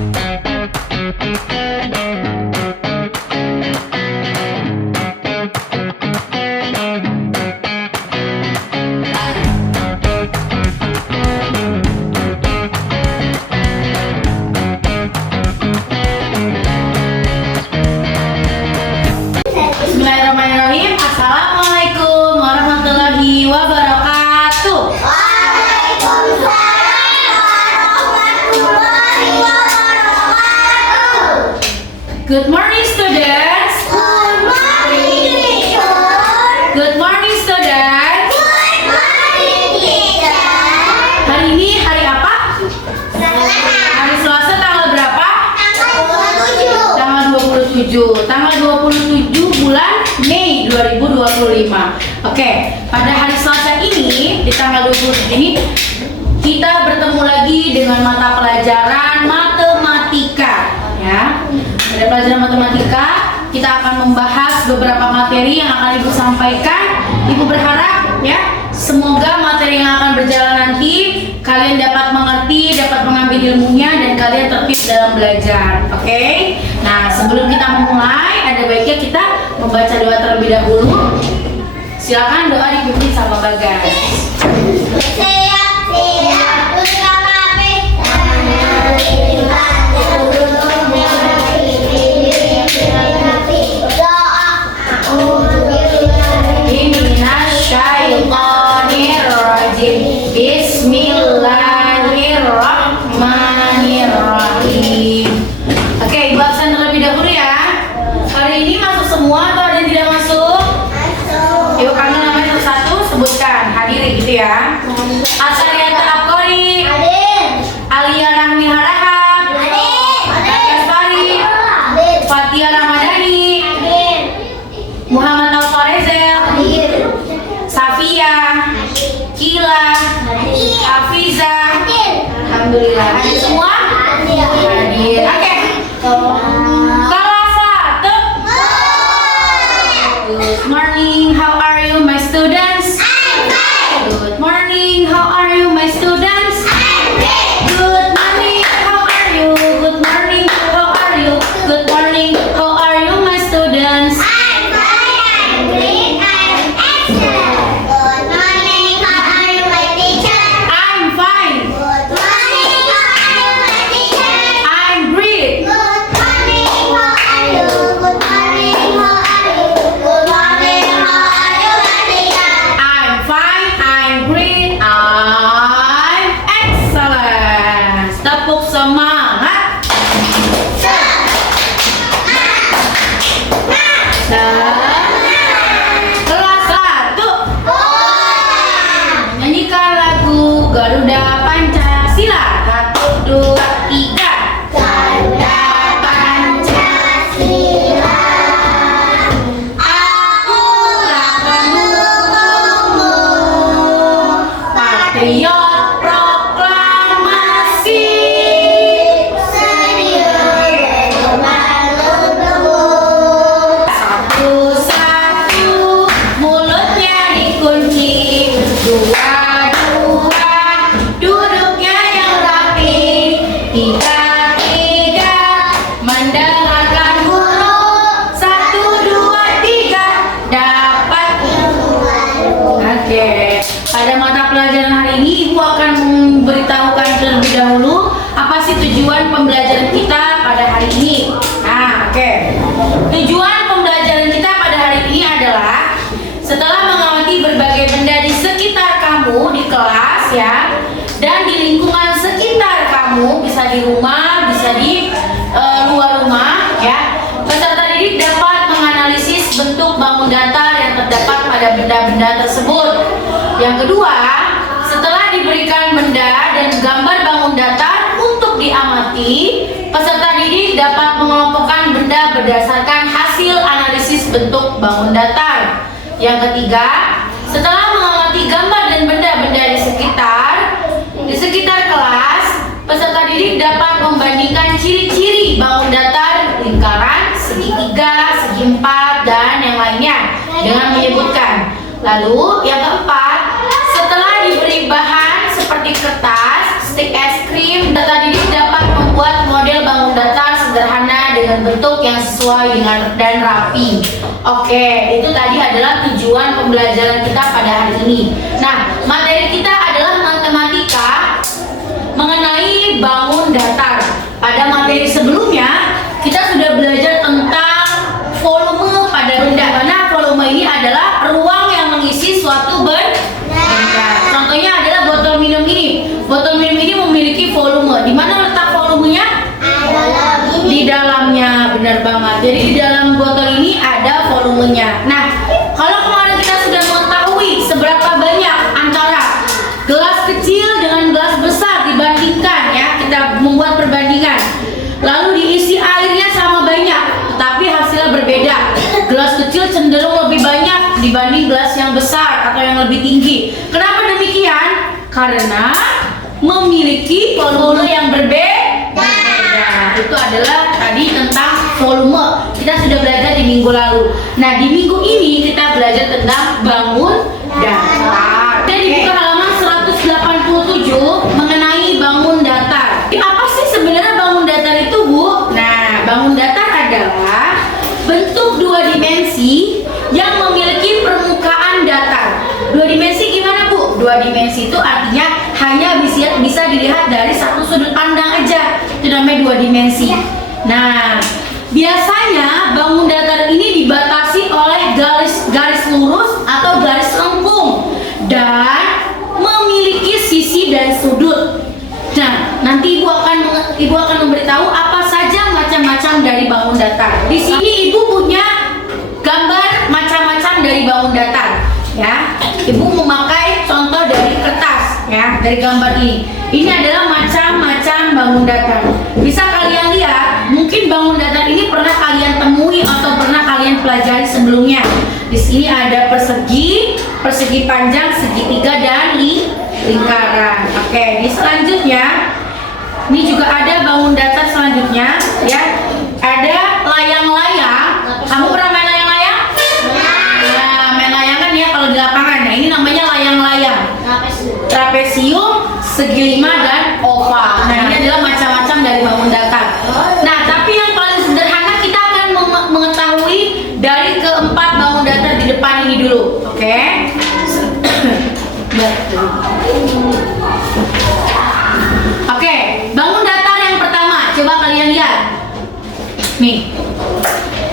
Bismillahirrahmanirrahim. Assalamualaikum warahmatullahi wabarakatuh. Good morning, students. Good morning, teacher. Good morning, students. Good morning, teacher. Hari ini hari apa? Hari Selasa tanggal berapa? Tanggal 27. Tanggal 27 bulan Mei 2025. Oke, pada hari Selasa ini di tanggal 27 ini kita bertemu lagi dengan mata pelajaran matematika, ya. Pada pelajaran matematika kita akan membahas beberapa materi yang akan Ibu sampaikan. Ibu berharap ya, semoga materi yang akan berjalan nanti kalian dapat mengerti, dapat mengambil ilmunya, dan kalian tertib dalam belajar. Oke? Nah, sebelum kita memulai, ada baiknya kita membaca doa terlebih dahulu. Silakan doa dipimpin sama Bagas. Bismillahirrahmanirrahim. Oke, Ibu absen terlebih dahulu ya. Hari ini masuk semua atau ada yang tidak masuk? Yuk, panggil namanya satu-satu, sebutkan. Hadiri gitu ya. Asariata Abkori, Alia Rahmi Harahap, Bagas Fari, Fatia Ramadhani, Muhammad Al-Farezel, Safia, Kila, Hafiza. Alhamdulillah. Hadir semua? Hadir. Oke. Kelas 1. Good morning. How are you, my students? Good morning. How are you, my students? Good morning. How are you? Good morning. How are you? Good morning. How are you, my students? I'm fine. I'm great. I'm fine. I'm great. I'm excellent. Tepuk semangat. Kelas 1. Nyanyikan lagu Garuda Pancasila. 1, 2, 3. Garuda Pancasila, Akulah pendukungmu, patriot proklamasi. senior bermalu-malu. Satu-satu mulutnya dikunci, dua-dua duduknya yang rapi, tiga-tiga mendengarkan guru. 1, 2, 3 dapat. Oke, pada mata pelajaran hari ini Ibu akan memberitahukan terlebih dahulu apa sih tujuan pembelajaran kita pada hari ini. Nah, oke. Tujuan pembelajaran kita pada hari ini adalah setelah mengamati berbagai benda di sekitar kamu di kelas ya, dan di lingkungan sekitar kamu, bisa di rumah, bisa di luar rumah ya. Peserta didik dapat menganalisis bentuk bangun datar yang terdapat pada benda-benda tersebut. Yang kedua, setelah diberikan benda dan gambar bangun datar untuk diamati, peserta didik dapat mengelompokkan benda berdasarkan hasil analisis bentuk bangun datar. Yang ketiga, setelah mengamati gambar dan benda-benda di sekitar kelas, peserta didik dapat membandingkan ciri-ciri bangun datar, lingkaran, segitiga, segi empat, dan yang lainnya dengan menyebutkan. Lalu yang keempat, setelah diberi bahan seperti kertas, stik es krim, peserta didik dapat membuat model bangun yang sesuai dengan dan rapi. Oke, itu tadi adalah tujuan pembelajaran kita pada hari ini. Nah, materi kita adalah matematika mengenai bangun datar. Pada materi sebelumnya kita sudah belajar tentang volume pada benda. Karena volume ini adalah ruang yang mengisi suatu benda. Contohnya adalah botol minum ini. Botol minum ini memiliki volume. Di mana letak volumenya? Di dalamnya, benar banget. Jadi di dalam botol ini ada volumenya. Nah, kalau kemarin kita sudah mengetahui seberapa banyak antara gelas kecil dengan gelas besar dibandingkan, ya, kita membuat perbandingan. Lalu diisi airnya sama banyak, tetapi hasilnya berbeda. Gelas kecil cenderung lebih banyak dibanding gelas yang besar atau yang lebih tinggi. Kenapa demikian? Karena memiliki volume yang berbeda. Itu adalah tadi tentang volume. Kita sudah belajar di minggu lalu. Nah, di minggu ini kita belajar tentang bangun datar. Kita dibuka halaman 187 mengenai bangun datar. Apa sih sebenarnya bangun datar itu, Bu? Nah, bangun datar adalah bentuk dua dimensi yang memiliki permukaan datar. Dua dimensi gimana, Bu? Dua dimensi itu artinya hanya bisa dilihat dari satu sudut pandang aja. Itu namanya dua dimensi. Nah, biasanya bangun datar ini dibatasi oleh garis lurus atau garis lengkung dan memiliki sisi dan sudut. Nah, nanti ibu akan memberitahu apa saja macam-macam dari bangun datar. Di sini ibu punya gambar macam-macam dari bangun datar, ya. Ibu memakai contoh dari kertas, ya, dari gambar ini. Ini adalah macam-macam bangun datar. Bisa kalian lihat, mungkin bangun datar ini pernah kalian temui atau pernah kalian pelajari sebelumnya. Di sini ada persegi, persegi panjang, segitiga, dan lingkaran. Oke, ini selanjutnya, ini juga ada bangun datar selanjutnya, ya. Ada layang-layang. Kamu pernah main layang-layang? Nah, main layangan ya kalau di lapangan. Nah, ini namanya layang-layang. Trapesium, segi lima, dan oval. Nah, ini adalah macam-macam dari bangun datar. Nah, tapi yang paling sederhana kita akan mengetahui dari keempat bangun datar di depan ini dulu. Oke? Oke, bangun datar yang pertama. Coba kalian lihat. Nih.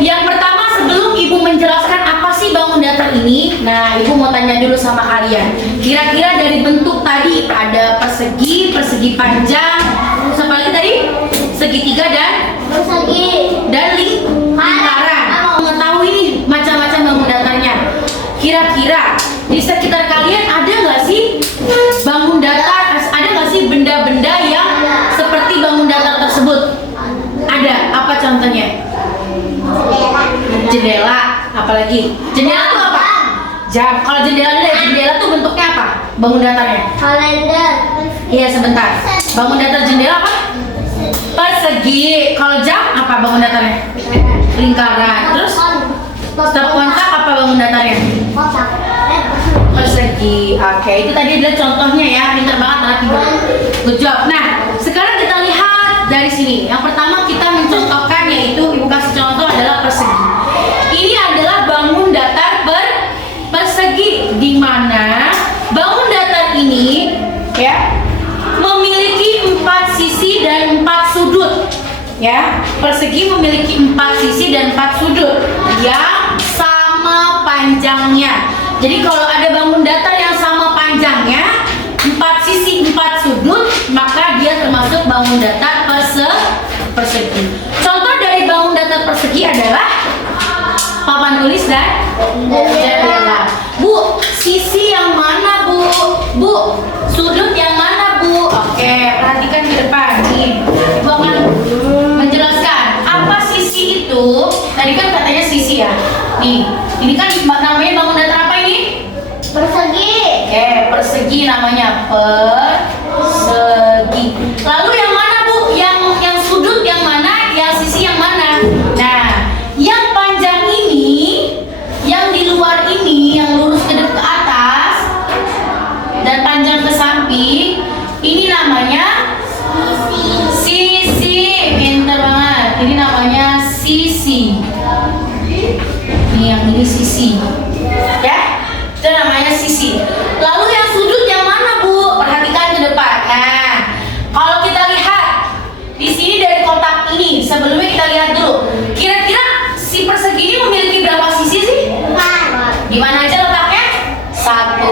Yang pertama, sebelum ibu menjelaskan apa sih bangun datar ini, nah, ibu mau tanya dulu sama kalian. Kira-kira dari bentuk tadi ada persegi, persegi panjang, terus apa lagi tadi? Segitiga dan lingkaran. Mengetahui nih macam-macam bangun datarnya. Kira-kira di sekitar kalian ada nggak sih bangun datar? Ada nggak sih benda-benda yang seperti bangun datar tersebut? Ada. Apa contohnya? Jendela. Apalagi? Jendela itu apa? Jam. Kalau jendela tuh bentuknya apa? Bangun datarnya? Kalender. Iya, sebentar. Bangun datar jendela apa? Persegi. Kalau jam apa bangun datarnya? Lingkaran. Terus stop kontak apa bangun datarnya? Persegi. Oke, itu tadi adalah contohnya ya. Pintar banget anak ibu. Good job. Nah, sekarang kita lihat dari sini. Yang pertama kita mencontohkan, yaitu ibu kasih contoh adalah persegi. Ini adalah bangun datar persegi, di mana bangun datar ini, ya, memiliki 4 sisi dan 4 sudut, ya. Persegi memiliki 4 sisi dan 4 sudut yang sama panjangnya. Jadi kalau ada bangun datar yang sama panjangnya, 4 sisi 4 sudut, maka dia termasuk bangun datar persegi. Contoh dari bangun datar persegi adalah papan tulis dan jendela. Bu, sisi yang mana, Bu? Bu, sudut yang mana, Bu? Oke, perhatikan di depan. Nih, Ibu akan menjelaskan apa sisi itu. Tadi kan katanya sisi ya. Nih, ini kan namanya bangun datar apa ini? Persegi. Oke, persegi namanya persegi. Lalu yang mana, Bu? Yang sudut yang mana? Yang sisi yang mana? Nah, yang panjang ini, yang di luar ini, yang lurus ke atas dan panjang ke samping, ini namanya sisi. Pintar banget. Ini namanya sisi. ini sisi. Ya, itu namanya sisi. Lalu yang sudut yang mana, Bu? Perhatikan ke depan. Nah, kalau kita lihat di sini dari kotak ini, sebelumnya kita lihat dulu. Kira-kira si persegi ini memiliki berapa sisi sih? 4. Gimana aja letaknya? 1,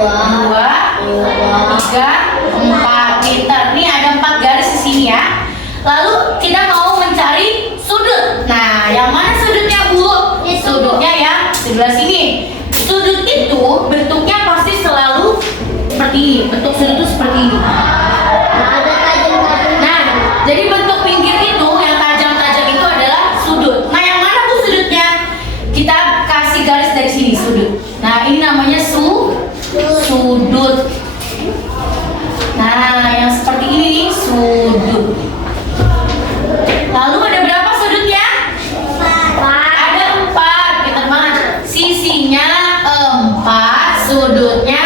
2, 3, 4. Pinter. Nih ada 4 garis di sini ya. Lalu kita mau mencari sudut. Nah, yang mana sudutnya, Bu? Sudutnya yang sebelah sini. Sudut itu bentuknya pasti selalu seperti ini. Bentuk sudut itu seperti ini. Ada tajam-tajam. Nah, jadi bentuk pinggir itu yang tajam-tajam itu adalah sudut. Nah, yang mana, Bu, sudutnya? Kita kasih garis dari sini, sudut. Nah, ini namanya sudut. Nah, yang seperti ini nih, sudut. Lalu ada berapa sudutnya? 4. Ada 4. Pintar banget. Sisinya 4, sudutnya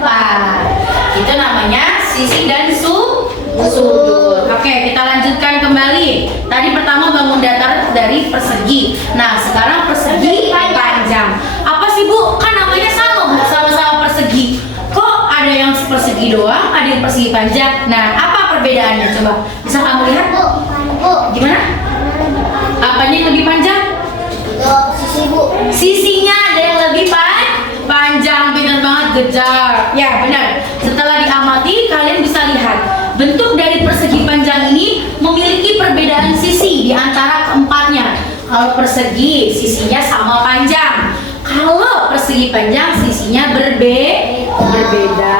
4. Itu namanya sisi dan sudut. Oke, kita lanjutkan kembali. Tadi pertama bangun datar dari persegi. Nah, sekarang persegi panjang. Apa sih, Bu? Kan namanya sama-sama persegi. Kok ada yang persegi doang, ada yang persegi panjang? Nah, apa perbedaannya? Coba bisa kamu lihat? Bu. Gimana? Apanya yang lebih panjang? Sisi, Bu. Sisinya ada yang lebih panjang. Benar banget, kejar. Ya, benar. Setelah diamati, kalian bisa lihat bentuk dari persegi panjang ini memiliki perbedaan sisi di antara keempatnya. Kalau persegi, sisinya sama panjang. Kalau persegi panjang, sisinya berbeda.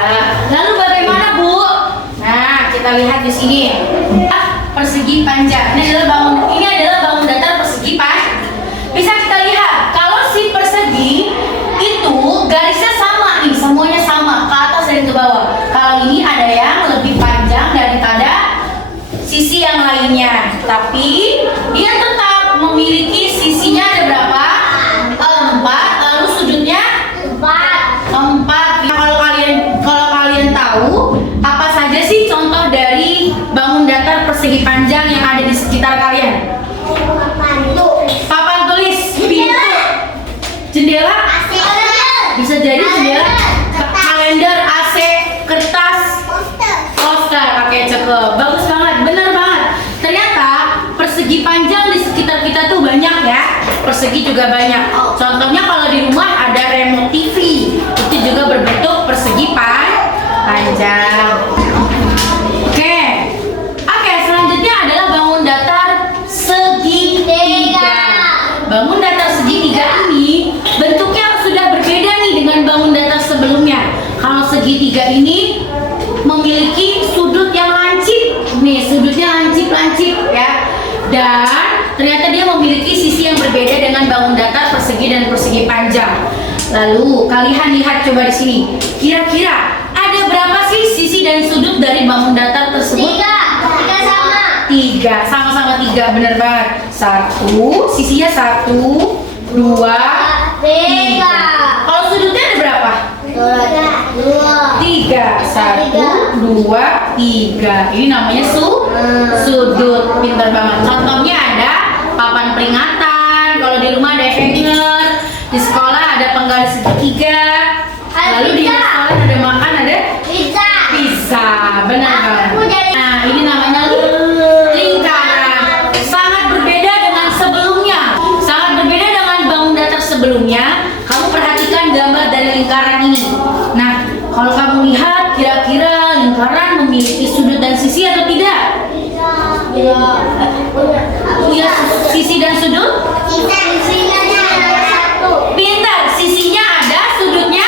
Lalu bagaimana, Bu? Nah, kita lihat di sini. Persegi panjang. Ini adalah bangun datar persegi panjang. Bisa kita lihat kalau si persegi itu garisnya sama nih, semuanya sama ke atas dan ke bawah. Kalau ini ada yang lebih panjang daripada sisi yang lainnya, tapi dia tetap memiliki sisinya ada berapa? 4. Lalu sudutnya 4. Nah, kalau kalian tahu apa saja sih contoh dari bangun datar persegi panjang yang ada di sekitar kalian? Papan tulis, pintu, jendela, bisa jadi jendela, kalender, AC, kertas, poster. Oke, cakep, bagus banget, bener banget. Ternyata persegi panjang di sekitar kita tuh banyak ya. Persegi juga banyak. Contohnya kalau di rumah ada remote TV, itu juga berbentuk persegi panjang. Oke, selanjutnya adalah bangun datar segitiga. Bangun datar segitiga ini bentuknya sudah berbeda nih dengan bangun datar sebelumnya. Kalau segitiga ini memiliki sudut yang lancip. Nih, sudutnya lancip ya. Dan ternyata dia memiliki sisi yang berbeda dengan bangun datar persegi dan persegi panjang. Lalu kalian lihat coba di sini. Kira-kira ada berapa sih sisi dan sudut dari bangun datar tersebut? 3 sama. 3, sama-sama 3, bener banget. 1, sisinya 1, 2, 3. Kalau sudutnya ada berapa? 3, 1, 2, 3. Ini namanya sudut. Pintar banget. Contohnya ada papan peringatan. Kalau di rumah ada hanger. Di sekolah ada penggaris segitiga. Lalu di restoran ada makan, ada pizza. Benar banget. Nah, ini namanya lingkaran. Sangat berbeda dengan sebelumnya. Sangat berbeda dengan bangun datar sebelumnya. Kamu perhatikan gambar dari lingkaran ini. Nah, kalau kamu lihat kira-kira lingkaran memiliki sudut dan sisi atau tidak? Punya sisi dan sudut? Pintar, sisinya ada, sudutnya?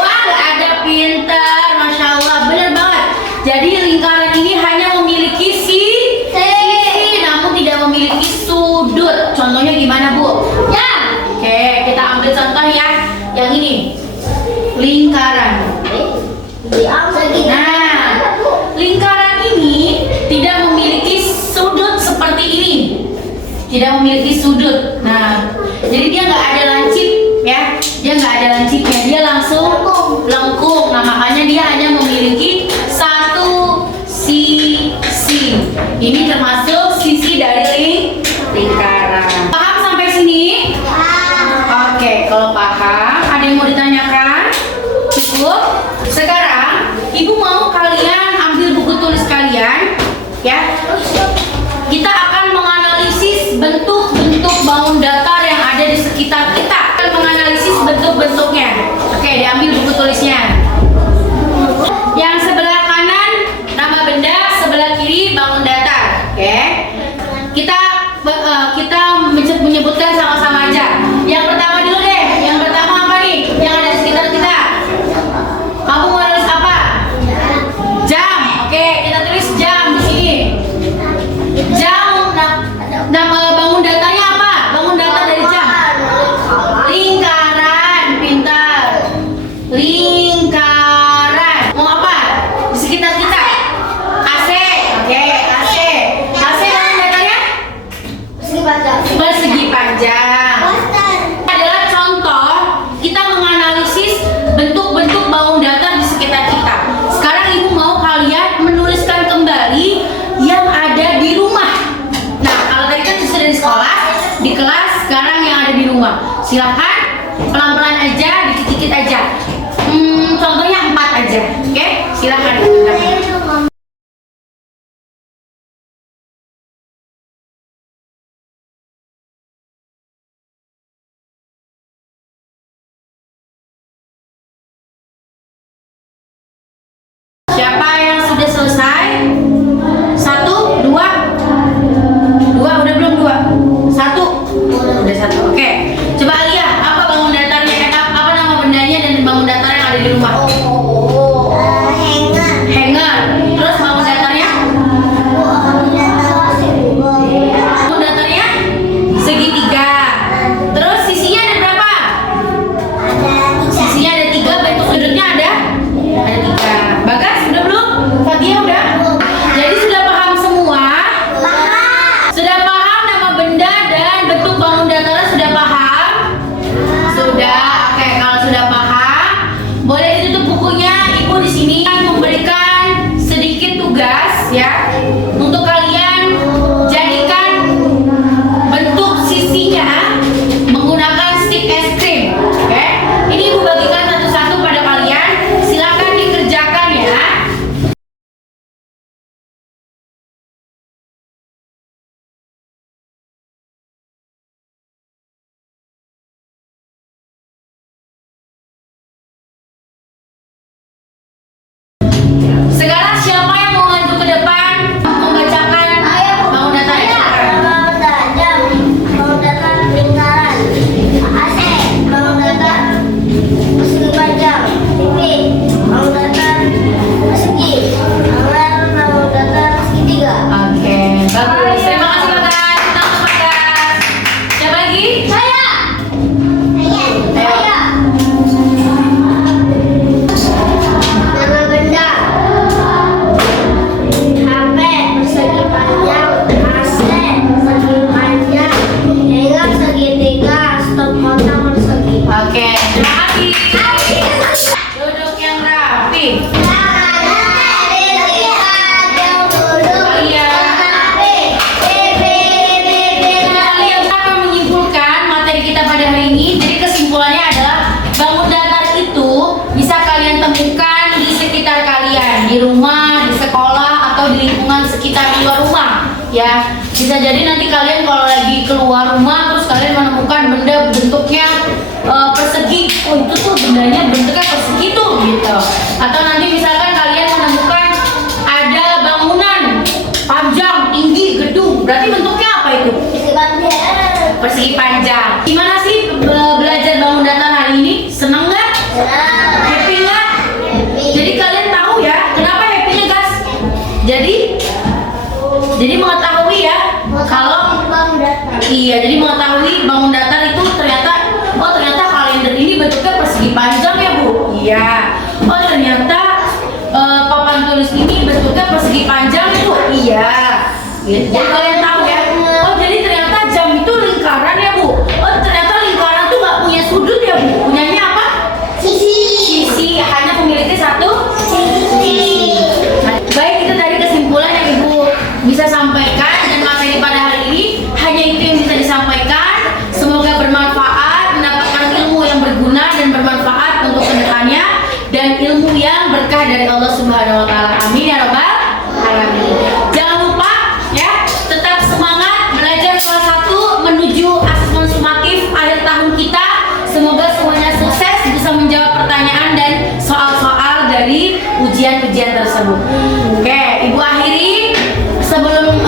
Wah, nggak ada. Pintar, Masya Allah, bener banget. Jadi lingkaran ini hanya memiliki sisi, namun tidak memiliki sudut. Contohnya gimana, Bu? Ya. Oke, kita ambil contoh ya. Yang ini, lingkaran. Nah, lingkaran ini tidak memiliki sudut seperti ini. Tidak memiliki sudut. Nah, jadi dia nggak ada lancip ya. Dia nggak ada lancipnya. Dia langsung lengkung. Nah, makanya dia hanya memiliki satu sisi. Ini termasuk sisi dari lingkaran. Paham sampai sini? ya. Kita akan menganalisis bentuk-bentuk bangun datar yang ada di sekitar kita. Kita akan menganalisis bentuk-bentuknya. Oke, diambil buku tulisnya. Yang sebelah kanan nama benda, sebelah kiri bangun datar. Oke. Kita menyebutkan sama-sama aja. Yang pertama dulu deh. Yang pertama apa nih? Yang ada di sekitar kita. Kamu mau nulis apa? Jam. Oke, kita tulis jam di sini. Jam. Nama bangun datarnya apa? Bangun datar dari jam. Lingkaran. Pintar. Lingkaran. Mau apa? Di sekitar kita. AC. Oke, AC. AC bangun datarnya? Persegi panjang. Adalah contoh kita menganalisis bentuk-bentuk bangun datar di sekitar kita. Sekarang ibu mau kalian menuliskan kembali yang ada di rumah. Nah, kalau tadi kan sudah di sekolah, di kelas, sekarang yang ada di rumah. Silakan pelan-pelan aja, dikit-dikit aja. Contohnya 4 aja, oke? Silakan. Siapa yang sudah selesai? 1, 2, 2 udah belum 2? 1 udah 1. Oke. Coba lihat apa bangun datarnya, apa nama bendanya dan bangun datar yang ada di rumah. Hanger. Terus bangun datarnya? Bangun datarnya segitiga. Terus sisinya ada berapa? Sisinya ada 3, bentuk sudutnya ada 3. Bagas udah belum? Fatia udah? Jadi sudah paham semua? Sudah paham nama benda dan bentuk bangun datarnya, sudah paham? Sudah. Oke, kalau sudah paham, boleh ditutup bukunya. Ibu di sini memberikan sedikit tugas ya untuk kalian jadikan bentuk sisinya menggunakan stick es krim. Oke? Ini ibu bagikan satu-satu pada kalian. Silakan dikerjakan ya. Sekarang siapa yang mau maju ke depan membacakan bangun datarnya? Bangun datar lingkaran. AC. Bangun datar persegi panjang. TV. Bangun datar persegi. Hanger. Bangun datar segitiga. Oke, bagus. Terima kasih Bagas. Kita untuk Bagas. Siapa lagi? Saya. Nama benda. HP persegi panjang. AC persegi panjang. Hanger segitiga. Stop kotak persegi. Oke, terima kasih. Duduk yang rapi. Kalian akan menyimpulkan materi kita pada hari ini. Jadi kesimpulannya adalah bangun datar itu bisa kalian temukan di sekitar kalian, di rumah, di sekolah, atau di lingkungan sekitar luar rumah. Ya, bisa jadi nanti kalian kalau lagi keluar rumah terus kalian menemukan benda bentuknya persegi. Oh, itu tuh bendanya bentuknya persegi tuh gitu. Atau nanti misalkan kalian menemukan ada bangunan panjang, tinggi, gedung. Berarti bentuknya apa itu? Persegi panjang. Gimana sih belajar bangun datar hari ini? Seneng nggak? Happy nggak? Jadi kalian tahu ya kenapa happy-nya guys? Jadi mengetahui ya kalau iya, jadi mengetahui bangun datar itu ternyata kalender ini bentuknya persegi panjang ya Bu. Iya. Oh ternyata papan tulis ini bentuknya persegi panjang itu. Iya. Jadi kalian tahu ya. Oh jadi ternyata jam itu lingkaran ya Bu. Oh ternyata lingkaran tuh nggak punya sudut ya Bu. Punyanya apa? Sisi. Hanya memiliki satu sisi. Baik, itu tadi kesimpulan yang Ibu bisa sampaikan, dan materi pada hari ini hanya itu yang bisa disampaikan. Semoga bermanfaat, mendapatkan ilmu yang berguna dan bermanfaat untuk kedepannya, dan ilmu yang berkah dari Allah Subhanahu wa Ta'ala. Amin ya Rabbal Alamin. Jangan lupa tersebut. Oke, Ibu akhiri sebelum